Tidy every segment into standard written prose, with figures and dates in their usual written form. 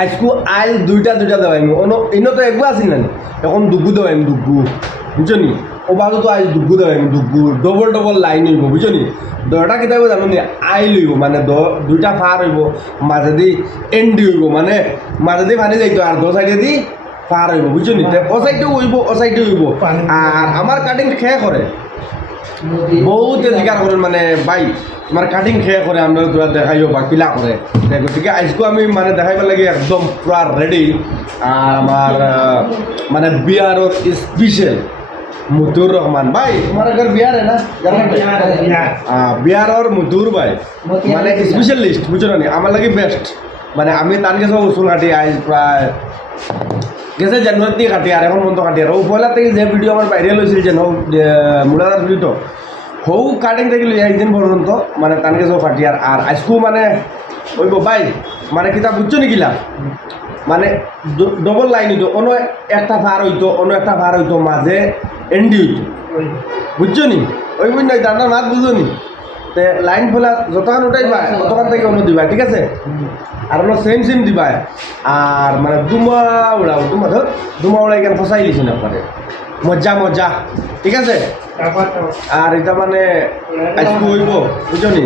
আজকু আইল দুইটা দেওয়াইম ইনো তো একগু আছিল না এখন দুগু দেওয়াইম দুগু বুঝছো নি ওবারও তো আইল দুগু দেওয়াইম দুগু ডবল লাইন হইব বুঝছো নি দরটা কিতা হইব জানো নি আইল হইব মানে দুইটা ফার হইব মাঝেদি এন্ডি হইব মানে মাঝেদি পানি যাইতো আর দো সাইডেদি ফার হইব বুঝছো নি ও সাইডেও হইব ও সাইডেও হইব আর আমার কাটিং খেয়ে করে বহুত জিকার করেন মানে বাই আমার কাটিং খেয়ে করে আমরা তোরা দেখাইও বা কিলা করে গতিকে আজকে আমি মানে দেখাইব লাগে একদম পুরা রেডি আর আমার মানে বিয়ারর স্পেশাল মুতুর রহমান ভাই তোমার ঘর বিয়ার है ना বিয়ারর মুতুর ভাই মানে স্পেশালিস্ট বুঝছো না আমার লাগে বেস্ট মানে আমি তান গেছে উসুল কাটি আজ প্রায় গেছে জানুয়ারি কাটি আর এখন মন্দ কাটি আর ও পয়লা থেকে যে ভিডিও আমার ভাইরাল হয়েছিল যে মুলাদার ভিডিওটা হৌ কাটিং থেকে লিয়ে একদিন পর্যন্ত মানে তান গেছে কাটি আর আজকেও মানে ওই ভাই মানে কিতা বুঝছো নিকিলা মানে ডবল লাইন হইতো অন্য একটা ভার হইতো অন্য একটা ভার হইতো মাঝে এন্ডি হইতো বুঝছো নি ওই বুঝ নাই দাঁড়া মাত বুঝো নি তে লাইন ফেলা যতক্ষণ উঠাইবা ততক্ষণ থেকে অন্য দিবা ঠিক আছে আর অন্য সেম দিবা আর মানে দুমা উড়াই কেন ফসাই লিছি না আপনারে মজা ঠিক আছে আর এটা মানে আজকে হইব বুঝছো নি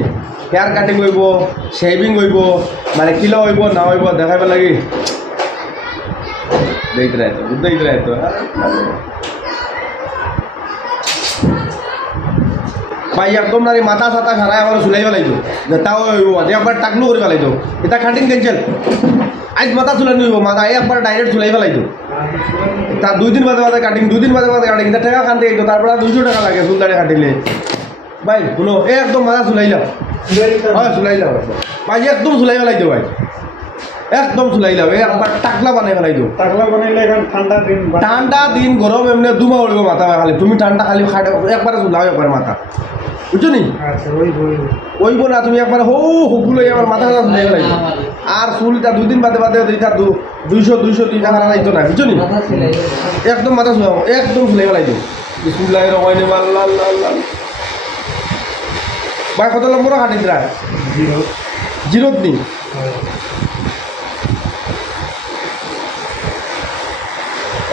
হেয়ার কাটিং হইব শেভিং হইব মানে কিলো হইব না হইব দেখাইব লাগি দেখতে রাখতো ভাই একদম নারী মাথা সাথা সারাই আমার চুলাই পেলাইতো তাও একবার টাকলু করে পেলাইতো এটা কাটিং ক্যান্সেল আজ মাথা চুলানি হইব মাথা একবার ডাইরেক্ট চুলাই পেলাইতো তার 2 দিন বাদে কাটিং 2 দিন বাদে কাটিং এটা টাকা খানতে একটু তারপরে 200 টাকা লাগে চুল দাঁড়িয়ে কাটিলে ভাই শুনো একদম মাথা চুলাইলাম হ্যাঁ চুলাইলাম ভাই একদম চুলাই পেলাইতো ভাই একদম চুলাইলাম একবার টাকলা বানাই পেলাইতো টাকলা বানাইলে এখন ঠান্ডা দিন গরম এমনি দুমা উড়ব মাথা খালি তুমি ঠান্ডা খালি খাই একবারে চুলাও একবার মাথা বুঝছো নি ওইব না তুমি একবার হুকুলো আমার মাথা খাতা চুলাই পেলাইতো আর চুলটা 2 দিন বাদে এটা 200 টাকা হারা যাইতো না বুঝছো নি একদম মাথা চুলাও একদম চুলাই পেলাইতো বিসমিল্লাহির রহমানির রহিম আল্লাহ ভাই কত নম্বর কাটিস রায় জিরোত নি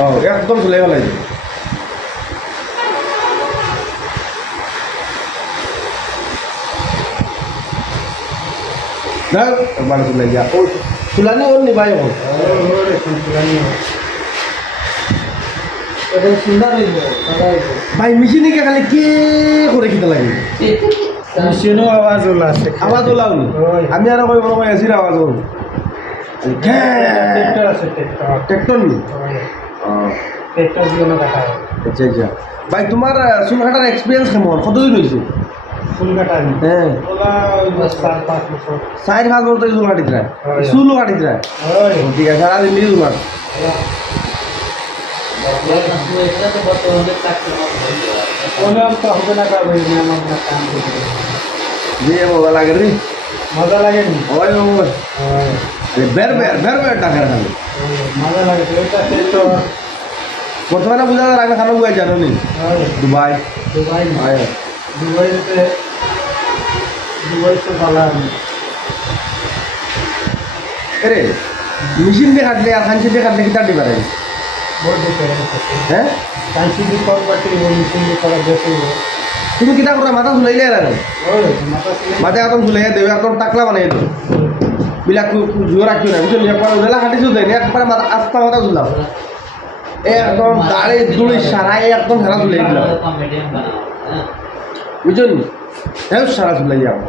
ও একদম চুলাই পেলাইতো না একবার চুলাই যা ও চুলানি ওর নি ভাই এখন ভাই মেশিনে খালি কে করে খেতে লাগে মেশিনও আওয়াজ ওলাছে আওয়াজ ওলাও নি আমি আর কই বড় এসির আওয়াজ ওল ট্রাক্টর আছে ট্রাক্টর নি ট্রাক্টর দিয়ে না দেখা আচ্ছা ভাই তোমার চুল কাটার এক্সপিরিয়েন্স কেমন কতদিন হয়েছে চুল কাটা হ্যাঁ ওলা 4-5 বছর 4-5 বছর চুল কাটিত রায় চুলও কাটিত রায় ঠিক আছে সারাদিন দিয়ে চুল হবে না কারণ দিয়ে মজা লাগে রে মজা লাগে নি ওই বের টাকার খালি মজা লাগে এটা তো বর্তমানে বুঝা যায় আমি খানো বুঝাই জানো নি দুবাই তো ভালো রে মেশিন দিয়ে কাটলে আর খানসি দিয়ে কাটলে কি তার দিবা রে হ্যাঁ কাঁচি দিয়ে কম কাটি মেশিন দিয়ে করা বেশি তুমি কিতা করে মাথা ঝুলাইলে আর মাথা একদম ঝুলাই দেবে একদম টাকলা বানাই দেবো বিলাক জোর রাখিও না বুঝলি একবার উঠেলা কাটিছো দেয় একবার মাথা আস্তা মাথা ঝুলাও একদম দাঁড়ে দুড়ি সারাই একদম সারা ঝুলাই দিলাম বুঝলি হ্যাঁ সারা ঝুলাই যাও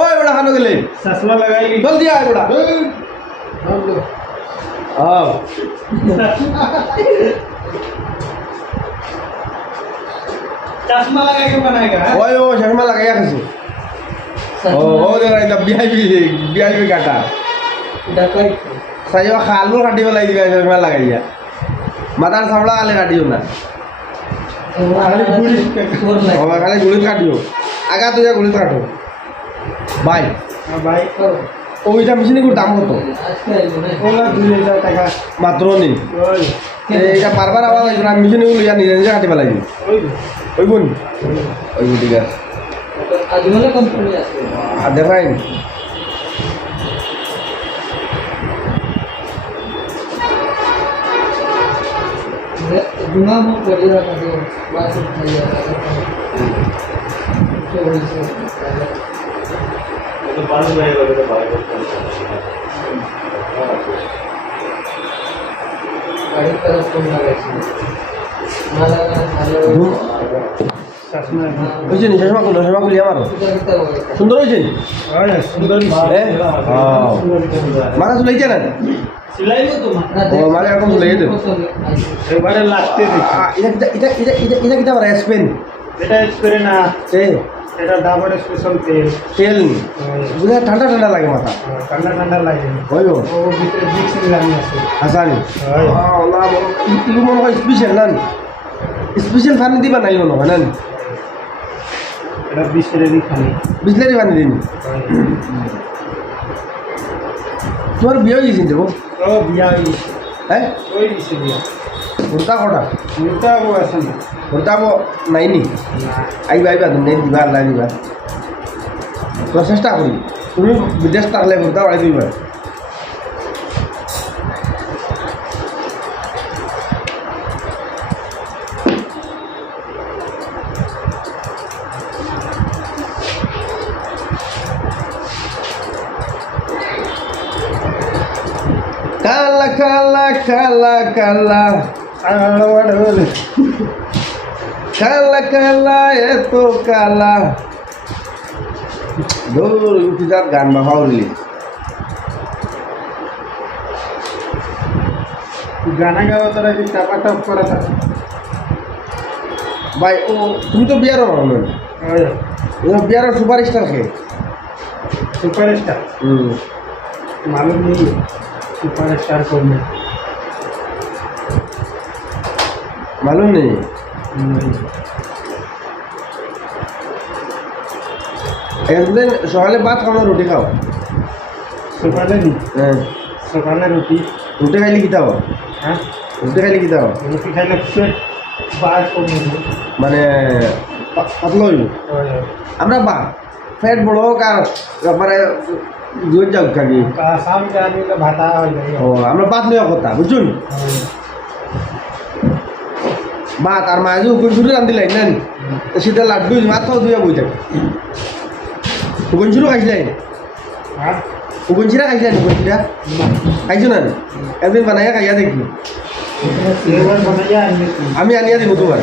ওই বড়া খানো গেলে চশমা লাগাই জলদি আয় বড়া हाँ चश्मा लगा के बनाएगा ओए ओ चश्मा लगाया कैसे ओ देख रहा है बीआईपी काटा सही खालू काटी वाला दिया चश्मा लगाइया मातार सामला वाले काटियो ना खाली गुड़ी काटियो आगा तुझे गुड़ी काटो बाय बाय ওইটা মেশিনের দাম কত ওলা 2000 টাকা মাত্র নেই এইটা বারবার আবার মেশিনে লইয়া নিজে নিজে কাটি পেলাই ওই বোন ঠিক আছে দেখাই जुमा मुख करी रहा था बात उठाई जा रहा था तो वही से तो बाल में लगे तो बाल को गाड़ी तरफ कौन लगा है माला का साले चश्मा বুঝছেন চশমা খুলি আমার कितना कितना होगा সুন্দর হয়েছে अरे सुंदर মাথা চুলাইছে না सिलाई में तो ও মানে এরকম চুলাই তো এবারে লাগতে এটা কিটা পারে স্পেন এটা স্প্রে না এ এটা ডাবর স্পেশাল তেল তেল বুঝে ঠান্ডা ঠান্ডা লাগে মাথা ঠান্ডা ঠান্ডা লাগে হইব ও ভিতরে মিক্সিং লাগি আছে হাসানি হয়। ইলু মনে হয় স্পেশাল না স্পেশাল পানি দিবা নাই মনে হয় না এটা বিস্কুটেরই খালি বিসলারি পানি দিন তোমার বিয়ে হয়ে গেছিল তো ও বিয়া হয়ে গেছে হ্যাঁ ওই গেছে বিয়া কুর্তা কটা মুটা ও আছে না কুর্তা নাই নি না আইবা আইবা তুমি দিবা আল্লাহ দিবা তো চেষ্টা করি তুমি বিদেশ থাকলে কুর্তা বাড়ি দিবা কালা কালা কালা কালা আড়াড়াড়াড়া কালা কালা এত কালা দূর ইউটিউবার গান বাবা উঠলি গানা গাওয়া তারা কি টাপা টাপ করা থাকে ভাই ও তুমি তো বিয়ারও মানুষ বিয়ারও সুপারস্টার খেয়ে सुपरस्टार मालूम नहीं है सुपरस्टार कौन है मालूम नहीं একদিন সকালে ভাত খাও না রুটি খাও सकाले नहीं হ্যাঁ सकाले रोटी রুটি খাইলে কি খাও हाँ রুটি খাইলে কি খাও रोटी खाने पेट बाहर को नहीं মানে পাতলা হইব আমরা বা পেট বড় হোক আর ব্যাপারে জোর যাক থাকি शाम के आदमी का भाता हो जाएगा ও আমরা ভাত নেওয়া কথা বুঝছুন ভাত আর মাঝে উপর শুরু রান্ধিলাই নেন সেটা লাড্ডু ভাত খাও দুইয়া বই থাকে উগনছিরও খাইছিলাই हाँ উগনছিরা খাইছিলাই উগনছিরা খাইছো না একদিন বানাইয়া খাইয়া দেখি फ्लेवर बनाया आदमी को আমি আনিয়া দিব তোমার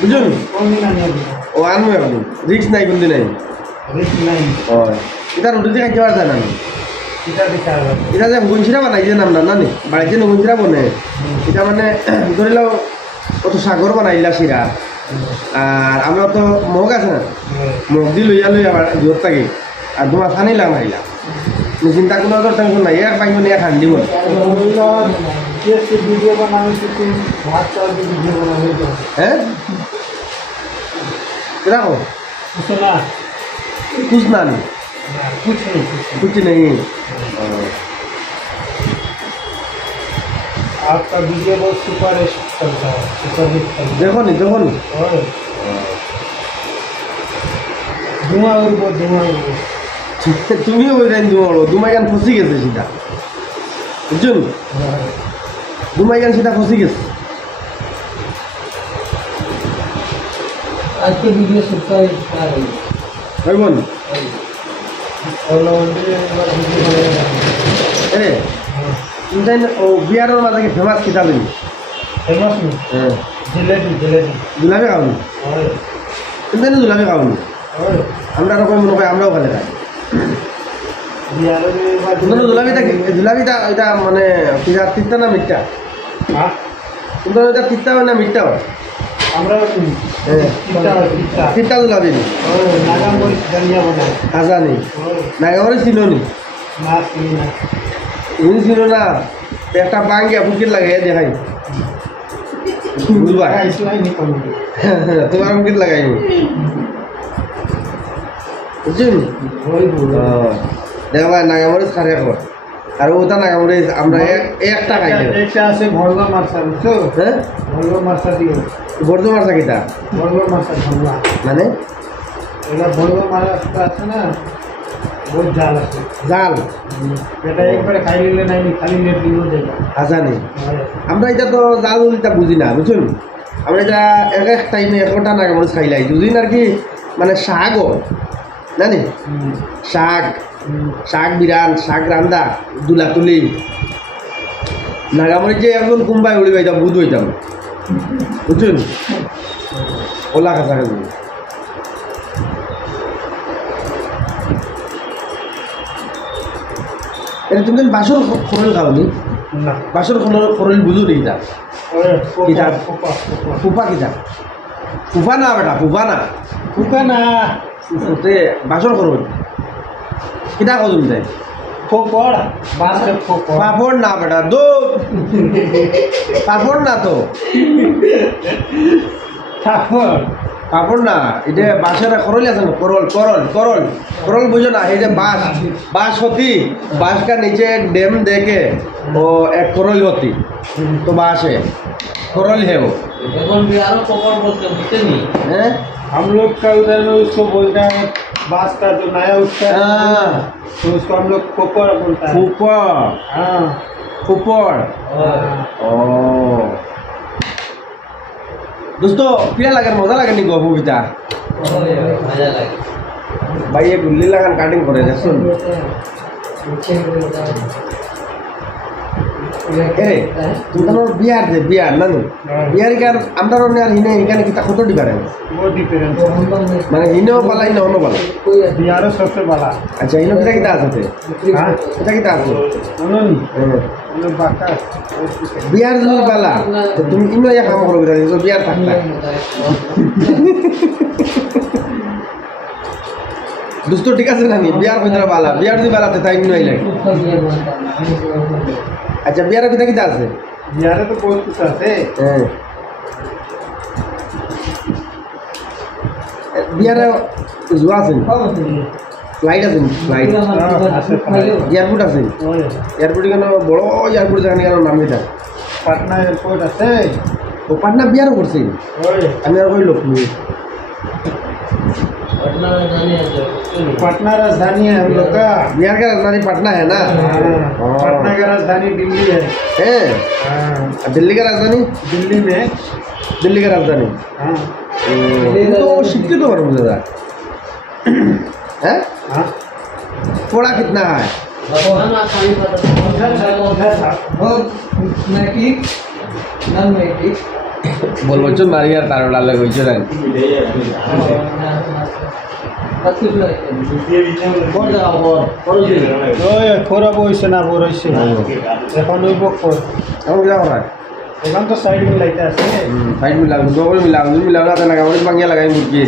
বুঝুন कौन नहीं आने ও আনবো একদিন রিক্স নাই কোনদিন নাই रिस्क नहीं ও এটা রুটিতে খাইতে পারছে না कितना दिखा रहा है এটা যে হুগুনছিরা বানাইছে নাম না নানি বাড়িতে হুগুনছিরা বনে এটা মানে ধরে লাও কত সাগর বানাইলা শিরা আর আমরা তো মগ আছে না মগ দি লইয়া লইয়া জোর থাকি আর তোমার ফানি লাগ মারিলা চিন্তা কোনো টেনশন নাই এক পাইব নিয়ে খান দিব कैसे वीडियो बनाने से तुम भात चावल की वीडियो बनाने को হ্যাঁ রাখো सुना कुछ ना नहीं कुछ नहीं कुछ नहीं आपका वीडियो बहुत सुपर चलता है सुपर हिट चलता देखो नहीं है और धुआं और बहुत धुआं और बहुत তুমিও ওই টাইম দুমারো দুমাইগান ফসি গেছে সেটা বুঝছেন দুমাইগান সেটা ফসি গেছে आज के वीडियो सुपर आ रही ভাই বোন और लॉन्ड्री वाला वीडियो बनाएगा এ তুমি তাই ও বিয়ারের মাঝে ফেমাস কিতাব নেই फेमस में হ্যাঁ जलेबी जलेबी জুলাবি খাওনি और তুমি তাই জুলাবি খাওনি और আমরা রকম মনে করি আমরাও খালে খাই बिहार में एक बार কিন্তু জুলাবিটা এটা মানে কিনা তিত্তা না মিথ্যা हाँ কিন্তু এটা তিত্তা হয় না মিথ্যা হয় अमरावती হ্যাঁ कितना कितना তিত্তা জুলাবি নি और नागामोरी धनिया बनाए হাজা নেই और নাগামরে চিনো নি नाच ना তুমি চিনো না একটা বাঙ্গিয়া পুকির লাগাই দেখাই বুঝবা इसलिए नहीं करूँगी তোমার পুকির লাগাই বুঝছেন वही बोल रहा हूँ। দেখবা নাগামরে খারে খবর আর ওটা নাগামরে আমরা একটা খাই एक से से भोलवा मारसा बुझছো হ্যাঁ भोलवा मारसा दियो বর্ধ মারছা কিটা भोलवा मारसा भोलवा মানে एला भोलवा मारसा আছে না बहुत জাল আছে জাল এটা একবারে খাই নিলে নাই খালি নেট দিও দেবা হাজা নেই আমরা এটা তো জাল উল্টা বুঝি না বুঝছেন আমরা এটা এক এক টাইমে একটা নাগামরিচ খাইলাই দুদিন আর কি মানে শাকও জানি শাক বিরান শাক রান্দা দুলা তুলি নাগামরিচ যে একজন কুম্বাই উড়ি পাইতাম বুধ হইতাম বুঝছেন ওলা খাসা খাবি এটা তুমি বাসর খরল খাওনি না বাসর খরল বুঝো নি কিতা কিতা ফুফা কিতা ফুফা না বেটা ফুফা না ফুকা না ফুফুতে বাসর খরল কিতা কো তুমি তাই ফোপড় বাসরে ফোপড় পাপড় না বেটা দো পাপড় না তো ঠাকুর পাপড় না এটা বাঁশের খরল আছে না করল বুঝো না এই যে बांस होती बांस का नीचे एक डैम देके वो एक करल होती तो बांस है करल है वो এখন বিহারও কবর বলতে বুঝতে নি हैं हम लोग का उधर में उसको बोलता है बांस का जो नया उठता है हाँ तो उसको हम लोग फोपड़ बोलता है ऊपर हाँ ऊपर ओ दोस्तों क्या लगा मजा लगा नहीं गो बिता মজা লাগে भाई ये गुल्ली लगान काटिंग करे सुन এ তোমার বিয়ার দে বিয়ার না বিয়ার কার আমরা আর হিনে এখানে কিতা কত দিবারে वो डिफरेंस মানে হিনেও পালাই না অন্য পালা बिहार सबसे बड़ा আচ্ছা হিনো কিতা কিতা আছে এটা কিতা আছে उन्होंने হ্যাঁ। उन्होंने बाका বিয়ার যদি পালা তো তুমি ইনো এক কাম করবে তো বিয়ার থাকতা দোস্ত ঠিক আছে না নি বিয়ার ভিতরে পালা বিয়ার যদি পালাতে তাই ইনো আইলে আচ্ছা বিয়ার কিতা কিতা আছে बिहार तो बहुत कुछ है হ্যাঁ বিয়ারে জুয়া আছে ফ্লাইট আছে ফ্লাইট এয়ারপোর্ট আছে এয়ারপোর্ট কেন বড় এয়ারপোর্ট যেখানে কেন নাম এটা पटना एयरपोर्ट है ও পাটনা বিয়ারও করছি আমি আর কই লোক নিয়ে पटना में जाने আছে पटना राजधानी है हम लोग का बिहार का राजधानी पटना है ना हाँ, पटना का राजधानी दिल्ली है है हाँ, और दिल्ली का राजधानी दिल्ली में दिल्ली का राजधानी हाँ तो शिक्षित हो रहा मुझे है हाँ थोड़ा कितना है भगवान खाली पता मैटिक नॉन मैटिक बोल बच्चों मारी यार तारो डाल लगे इच्छा नहीं पत्तीस কোন জায়গা বড় ওই খোরা বইছে না বড়ইছে এখন ওই বকর हम क्या हो रहा है এখন তো সাইড में লাইট আছে साइड में लागू दो मिला ना लगा मुझे बांगिया लगाई मुर्गी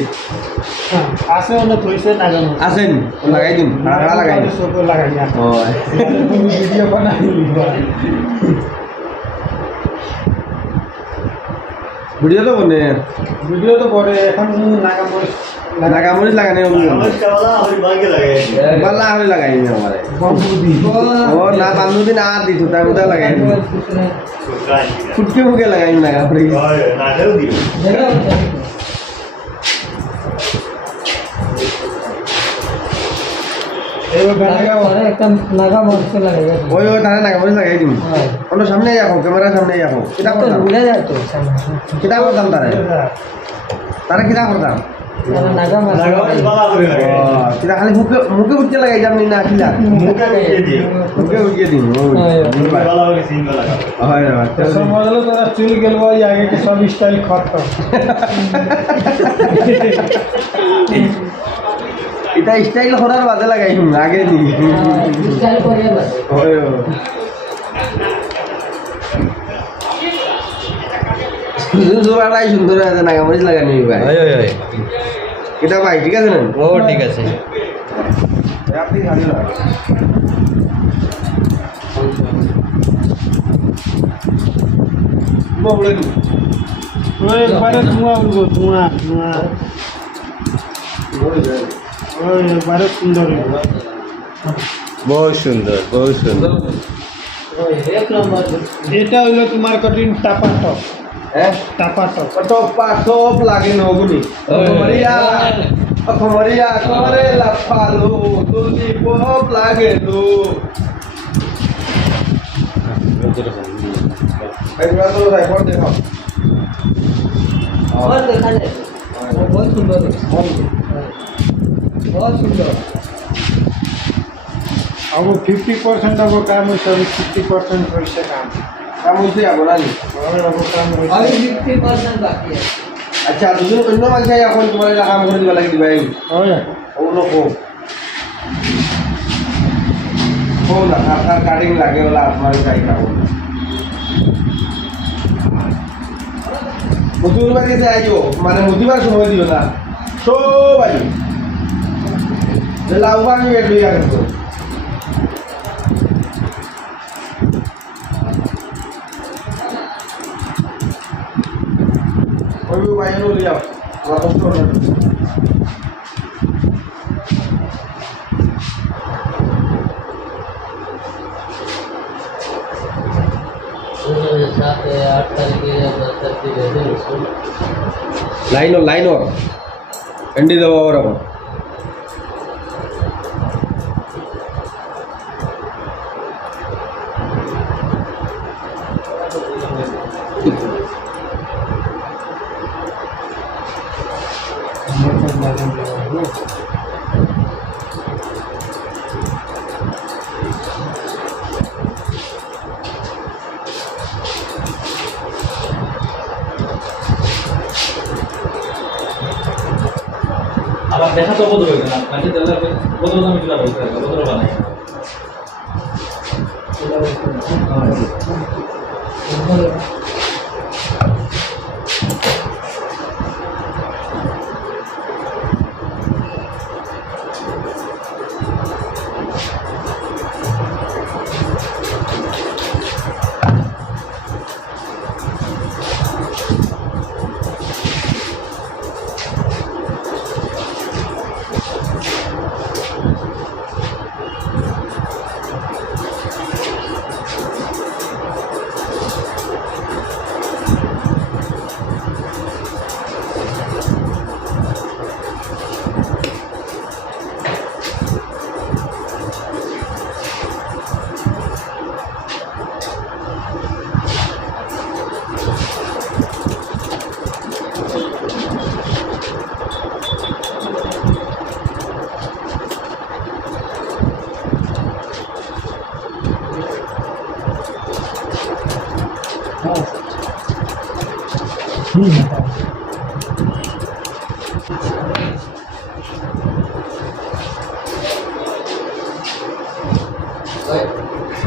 আছে অনেক হইছে না জানো आसेन लगाई दूँ हाँ लगाई সব লাগাইয়া ओ তুমি ভিডিও বানাই वीडियो तो बने ভিডিও তো করে এখন নাগামরিচ नागामरिच लगाने बाला हमें लगाई हमारे বম্বুদি और ना बांधू दिन आ दी तो टाइम उधर लगाई फुटके फुटके लगाई नागामरिच এবার বানাগা একটা লাগা বলতে লাগে ওই ওই তাহলে নাগামরিচ লাগাই দিম আমরা সামনে যাবো ক্যামেরা সামনে যাবো কিতা করতাম উড়ে যায় তো কিতা করতাম তারে তারা কিতা করতাম নাগা কিতা খালি মুখে মুখে উঠতে লাগাই যাম নি না কিলা মুখে উঠিয়ে দিম হয় समझलो तोरा चुल गेल भाई आगे के सब स्टाइल खत्म এটা স্টাইল করার বাদে লাগাই আগে নি স্টাইল করে বাজে ওই জোড়াটাই সুন্দর আছে নাগামরিচ লাগানি ভাই এটা ভাই ঠিক আছে না ও ঠিক আছে আপনি খালি না বলে দিন ওই একবারে ধোঁয়া উঠবো ধোঁয়া ধোঁয়া ওই একবারে সুন্দর হইবো। বহুত সুন্দর বহুত সুন্দর এক নম্বর এটা হইলো তোমার কঠিন টাপা টপ হ্যাঁ টাপা top top lagi noguni. Maria, kore la palo, tuji pop lagi tu. Ayo kita tuh record deh, और देखा जाए बहुत सुंदर है बहुत सुंदर अब 50% अब काम होइछ 50% होइछ काम কাম হৈছে আপোনাৰ और अब काम होइछ अभी 50% बाकी है আচ্ছা দুজন অন্য মানুষ এখন তোমার এটা কাম করে দিবা লাগে দিবাই হয় ও লোক ও না আপনার কাটিং লাগে ওলা আপনার চাই কাম মজুর বাড়ি যে আইও মানে মজুবার সময় দিও না সব আইও যে লাউবা আমি বের লইয়া গেছো ওই বাইরে লইয়া আমার কষ্ট হবে না आठ तारीख या 10 तारीख रहते हैं उसको লাইনর এন্ডি দেবো ওরকম আবার দেখা তো বদল হইবে না মানে তাহলে বদল আমি কিলা বলতে হবে বদল বানাই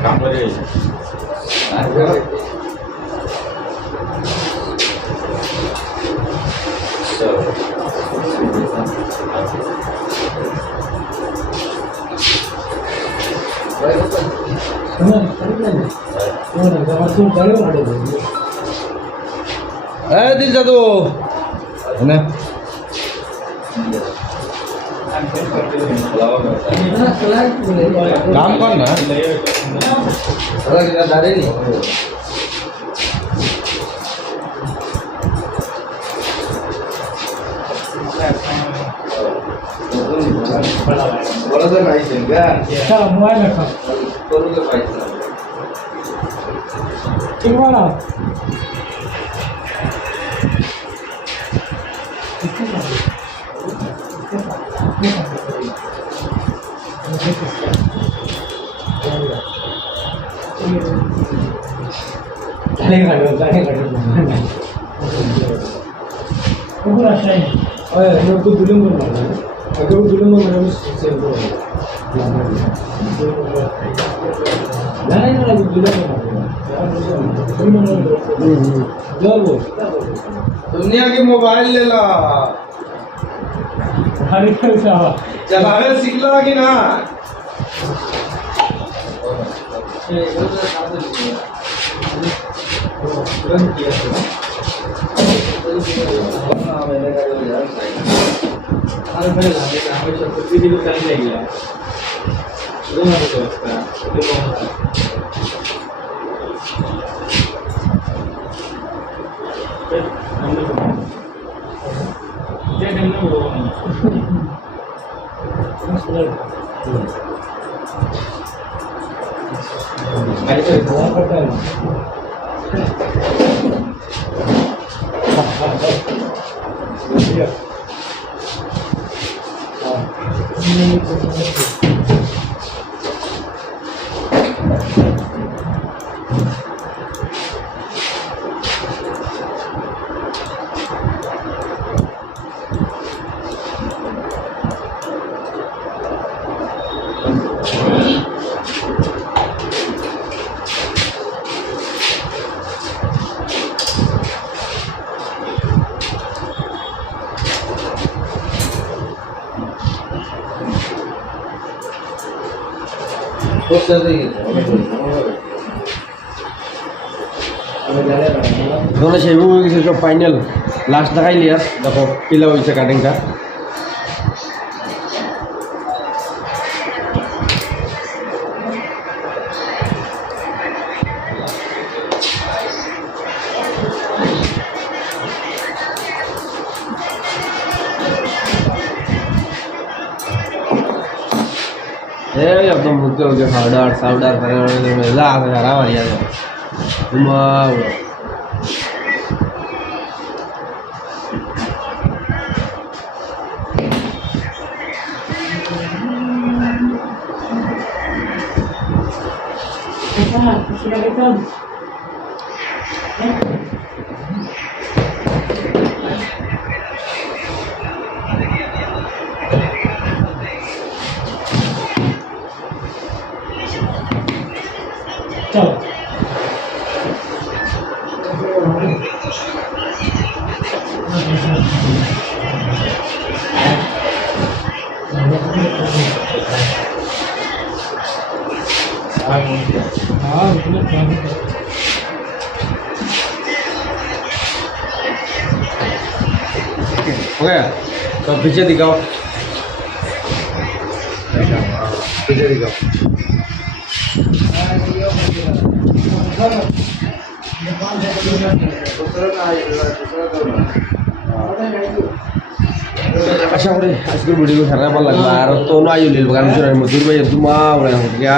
কাম করে দিল যাদু না काम कर ना दादे नहीं बोला तो भाई क्या अच्छा मोबाइल रखा करूँ तो भाई ठीक वाला दुनिया की मोबाइल ले ला चलावे सीख ला कि ना दोनों शेबू में किसी को फाइनल लास्ट लगा ही लिया देखो पीला वही से काटेंगे का एकदम मुझे हो गया पाउडर साउडर करने में ला आ गया रहा वाली यार चलो हाँ ओके तो पीछे दिखाओ पीछे दिखाओ अच्छा करे आजकल वीडियो को करना पड़ लगता है तो ना आयु ले बगान चुराई मजदूर भाई तुम आ रहे हो क्या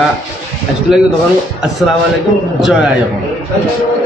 आजकल लगे तो करो अस्सलाम वालेकुम जय आयु